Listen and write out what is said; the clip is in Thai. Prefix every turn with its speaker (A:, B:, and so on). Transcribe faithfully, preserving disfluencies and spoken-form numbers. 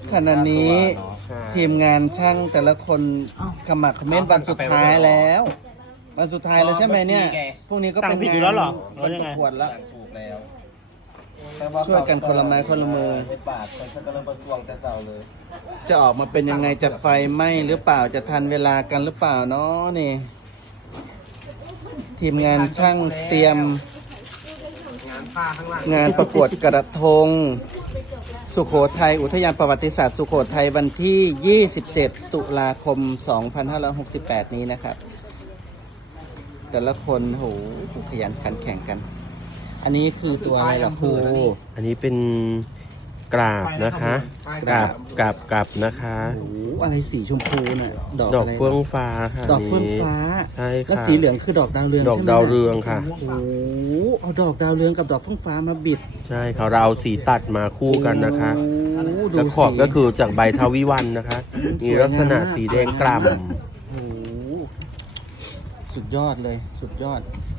A: ขณะนี้ทีมงานช่างแต่ละคนขมักเขม้นวันสุดท้ายแล้ววันสุดท้ายแล้วใช่ไหมเนี่ยพวกนี้ก็เป็นงานประกวดแล้ว
B: ถูกแล้ว
A: ช่วยกันคนละไม้คนละมือ
B: บาทฉันก็เริ่มประสวงแต่เสาเลย
A: จะออกมาเป็นยังไงจะไฟไหม้หรือเปล่าจะทันเวลากันหรือเปล่าเนาะนี่ ทีมงานช่างเตรียมงานประกวดกระทงสุโขทัยอุทยานประวัติศาสตร์สุโขทัยวันที่ ยี่สิบเจ็ด ตุลาคม สองพันห้าร้อยหกสิบแปด นี้นะครับ แต่ละคนโหขยันขันแข่งกัน อันนี้คือตัวอะไรล่ะครู
C: อันนี้เป็นกราบนะคะกราบกราบกราบนะคะ
A: โอ้โหอะไรสีชมพูน่ะดอก
C: ดอก
A: อะไร
C: เฟื่องฟ้าค่ะ
A: ดอกเฟื่องฟ้า
C: ใช่
A: แล้ว
C: ค่ะ
A: สีเหลืองคือดอกดาวเรือง
C: ดอก
A: ใช่ไหม
C: ดาวเรืองค่ะ
A: โอ้โหเอาดอกดาวเรืองกับดอกเฟื่องฟ้ามาบิด
C: ใช่ค่ะเราเอาสีตัดมาคู่กันนะคะ
A: โอ้โหดู
C: แล้วขอบ
A: สี
C: ก็คือจากใบทวิวันนะคะ มีลักษณะสีแดงกล่ำ
A: โอ้โหสุดยอดเลยสุดยอด